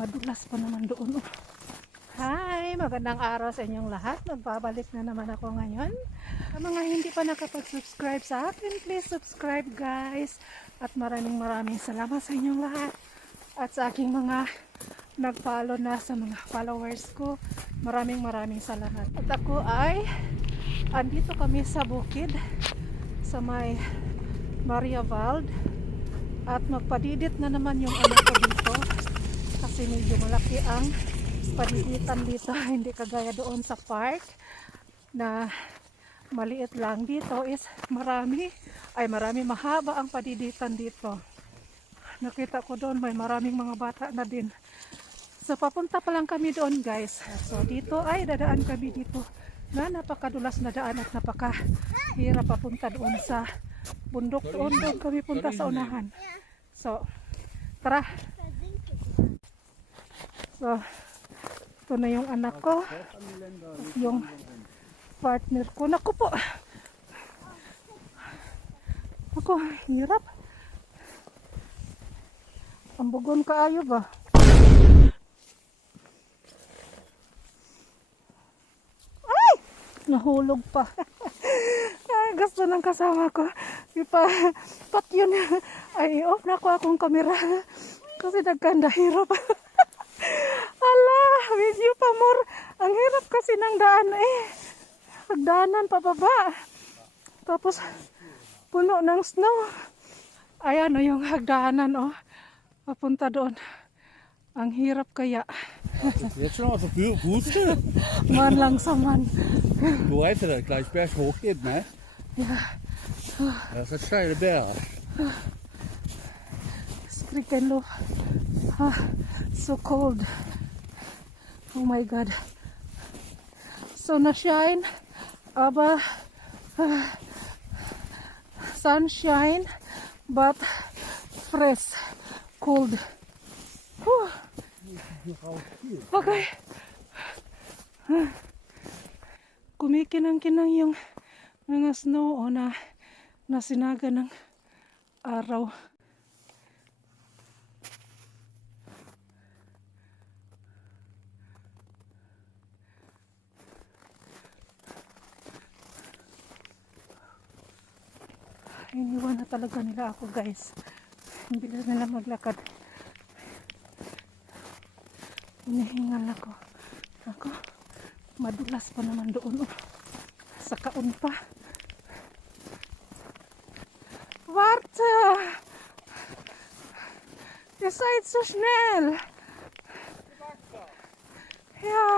Madulas pa naman doon. Oh. Hi! Magandang araw sa inyong lahat. Magbabalik na naman ako ngayon. Sa mga hindi pa nakapag-subscribe sa akin, please subscribe guys. At maraming salamat sa inyong lahat. At sa aking mga nag-follow na sa mga followers ko, maraming salamat. At ako ay andito kami sa bukid sa may Maria Vald. At magpadidit na naman yung anak ko dito. Kasi medyo malaki ang padiditan dito, hindi kagaya doon sa park na maliit lang. Dito is marami mahaba ang padiditan dito. Nakita ko doon may maraming mga bata na din. So papunta pa lang kami doon guys. So dito ay dadaan kami dito na napakadulas na daan at napakahirap papunta doon sa bundok. Doon kami punta sa unahan. So tara. So, ito na yung anak ko. Yung partner ko. Naku po. Ako, hirap. Ang bugon kaayo ba? Ay! Nahulog pa. Ay, gusto ng kasama ko. Pat yun. Ay, off na ko akong kamera. Kasi nagkanda hirap. Ala, video pa more. Ang hirap kasi ng daan eh. Pagdaanan pababa. Tapos puno ng snow. Ayan o yung hagdanan o. Papunta doon. Ang hirap kaya. Jetzt schon aus der Puste. Man langsaman. Du weißt ja, dass gleich berg hoch geht, ne? Ja. Das ist steile Berg. Freaking low. So cold. Oh my God. Sunshine, aber sunshine, but fresh, cold. Okay. Kumikinang-kinang yung mga snow o na nasinaga ng araw. Iniwan na talaga nila ako guys. Ang bilis nila maglakad. Hinihingal ako. Ako, madulas pa naman doon. Oh. Sa kaon pa. Warte! Ihr seid so schnell! Ja.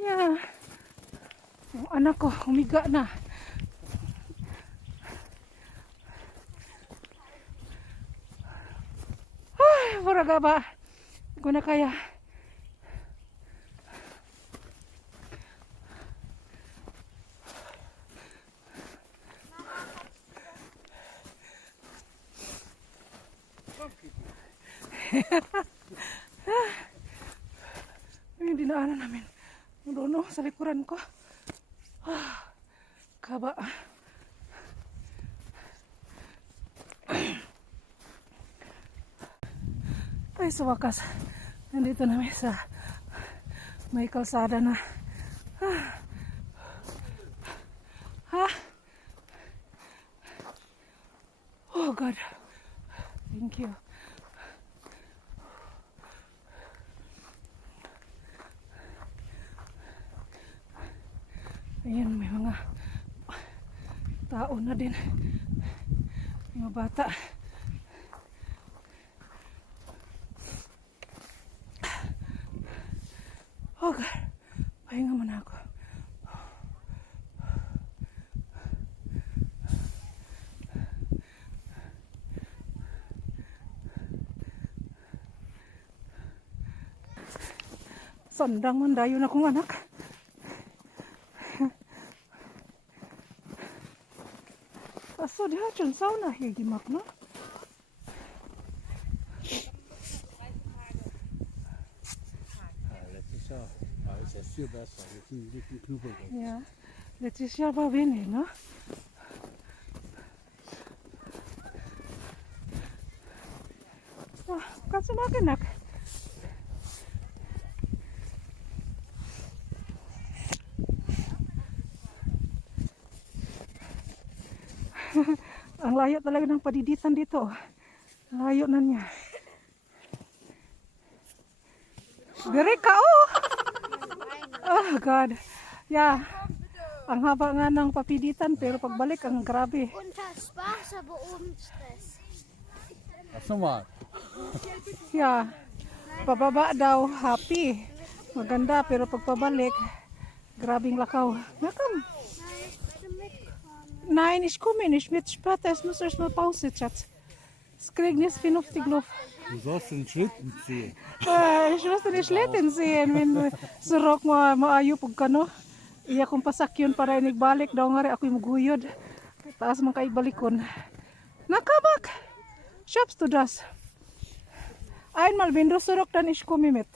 Ja. Yung anak ko, humiga na. Ay, buraga ba? Hindi ko na kaya. Yung dinaanan namin. Doon sa likuran ko. Kaba. Ay, sa wakas. Nandito namin sa may kalsada na. Oh God. Thank you. Ayan, may mga tao na din. Mga bata. Oh God. Pahinga muna ako. Sandang mandayo na kong anak. Achso, die hat schon Sauna hier gemacht, ne? Letztes Jahr war es ja viel besser. Jetzt sind die dicken Knüppel weg. Ja, letztes Jahr war wenig, ne? Kan semakin nak. Ang layo talaga ng padiditan dito. Layo na niya. Diri ka oh! Oh God. Yeah. Ang haba nga ng papiditan pero pagbalik ang grabe. Unter Spaß, aber ohne Stress. Lass nochmal. Yeah. Pababa daw happy. Maganda pero pagpabalik grabing lakaw. Nakam. Nein, ich komme nicht mit später. Es muss erst mal Pause, Schatz. Es kriegt nicht 50 Luft. Du sollst den Schlitten ziehen. Ich muss den Schlitten sehen. Wenn surok mo maayo pag kano. Iya kong pasakyon para inigbalik daw nga rin ako'y maguyod. Taas man kay balikon. Nakabak! Shops to das. Einmal wenn du surok dann ich komme mit.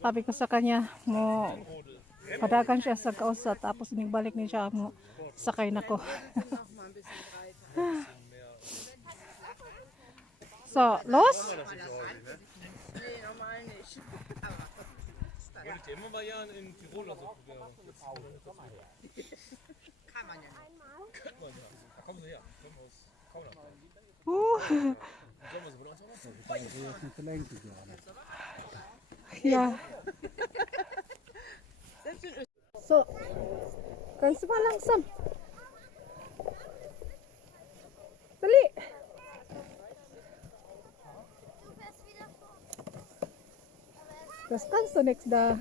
Sabi ko sa kanya, mo padagan siya sa kausa tapos inigbalik niya siya mo sakay na ko. So, los? Wollte ich immer mal ja in Tirol oder so probieren. Kann man ja nicht. Könnte man ja. Da kommen sie her. Kommen aus Kaudertal. Sollen wir sie von uns auch noch? Das ist nicht verlängert gerade. Ja. So, kannst du mal langsam? Dali. Das kannst du nichts da.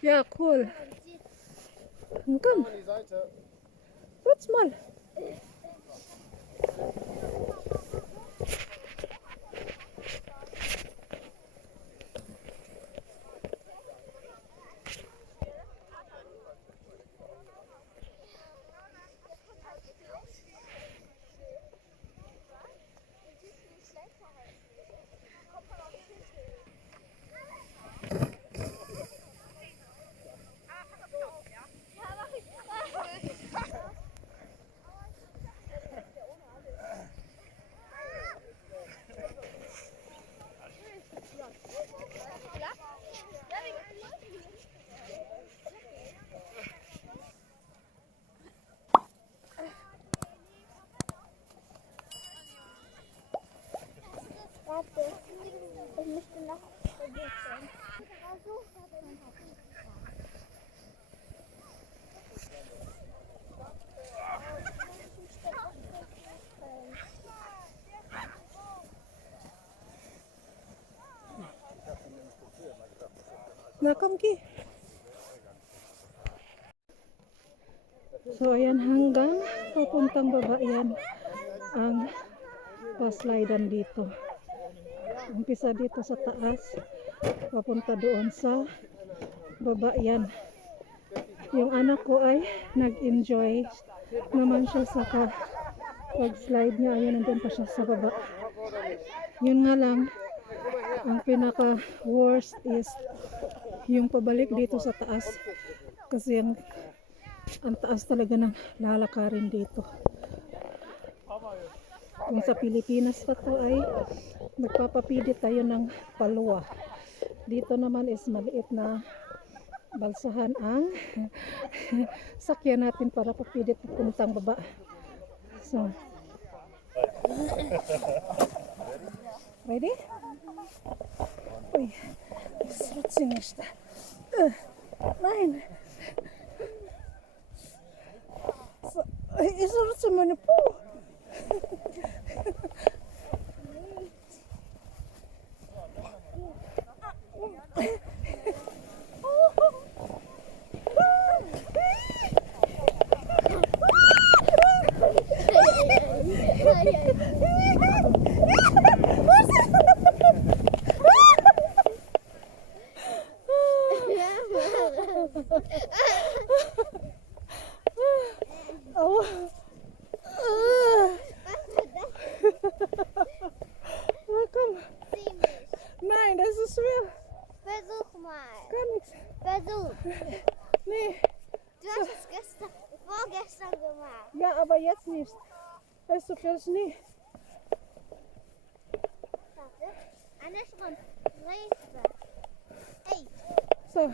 Ja, cool. Komm. Putz mal. Warte, ich möchte noch vergessen. Nakam ki. So ayan hanggang papuntang baba yan ang paslidan dito. Umpisa dito sa taas papunta doon sa baba yan. Yung anak ko ay nag-enjoy naman siya sa pag-slide niya. Ayun, nandun pa siya sa baba. Yun nga lang, ang pinaka worst is yung pabalik dito sa taas. Kasi ang taas talaga ng lalakarin dito. Kung sa Pilipinas pa to ay magpapapidit tayo ng palwa. Dito naman is maliit na balsahan ang sakyan natin para papidit papuntang baba. So, ready? Uy, srutsinishita. Nein. Isurutsu mo na po. Oh. Komm. Nein, das ist schwer. Versuch mal. Gar nichts. Versuch. Nee. Du hast es vorgestern gemacht. Ja, aber jetzt nicht. Da ist so viel Schnee. Warte. Andersrum. Briefe. Hey. So.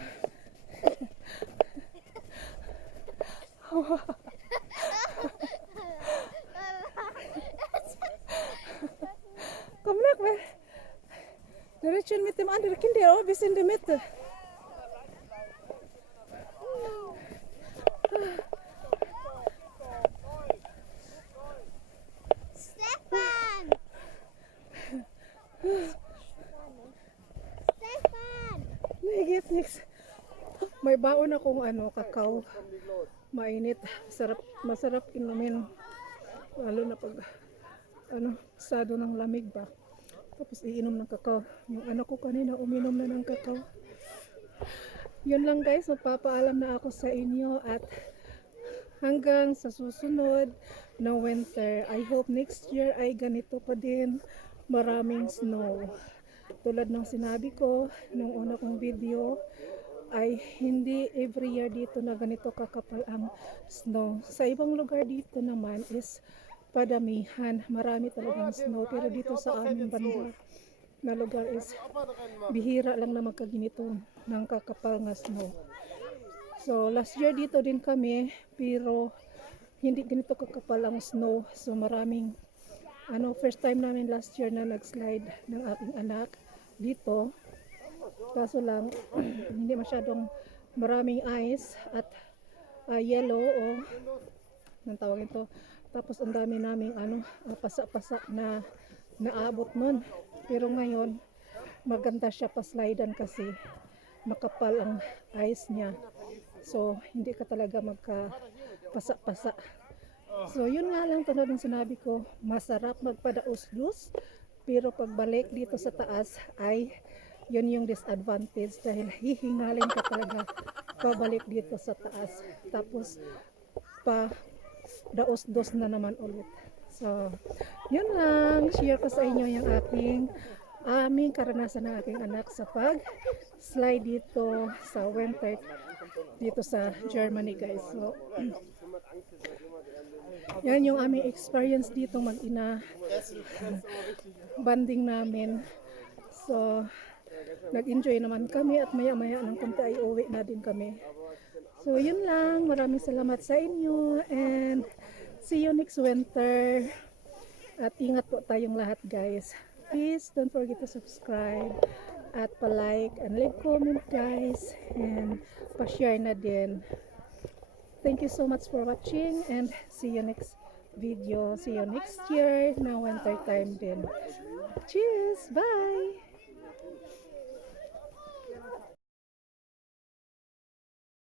Komm nach, weil der ist schon mit dem anderen Kind hier auch bis in die Mitte. Stefan! Stefan! Nee, geht's nichts. May baon akong kakao. Mainit. Masarap inumin. Lalo na pag sado ng lamig ba. Tapos iinom ng kakao. Yung anak ko kanina uminom na ng kakao. Yun lang guys, magpapaalam na ako sa inyo at hanggang sa susunod na winter. I hope next year ay ganito pa din. Maraming snow. Tulad ng sinabi ko nung una kong video, ay hindi every year dito na ganito kakapal ang snow. Sa ibang lugar dito naman is padamihan. Marami talagang snow. Pero dito sa aming banda na lugar is bihira lang na magkaginito ng kakapal nga snow. So last year dito din kami pero hindi ganito kakapal ang snow. So maraming first time namin last year na nag-slide ng aking anak dito. Kaso lang hindi masyadong maraming ice at yellow o anong tawag ito. Tapos ang dami naming pasa-pasa na naabot nun. Pero ngayon maganda siya pa-slidean kasi makapal ang ice niya. So hindi ka talaga magka-pasa-pasa. So yun nga lang tulad ng sinabi ko, masarap magpadaos-dus. Pero pagbalik dito sa taas ay yun yung disadvantage dahil hihingalin ka talaga pabalik dito sa taas. Tapos pa daos-dos na naman ulit. So yun lang, share ko sa inyo yung aming karanasan ng aking anak sa pag-slide dito sa winter dito sa Germany guys. So yan yung aming experience dito mag-ina, banding namin. So nag-enjoy naman kami at maya-maya ng konti ay uwi na din kami. So yun lang, maraming salamat sa inyo and see you next winter. At ingat po tayong lahat guys. Please don't forget to subscribe at pa-like and leave comment guys and pa-share na din. Thank you so much for watching and see you next video. See you next year na winter time din. Cheers! Bye!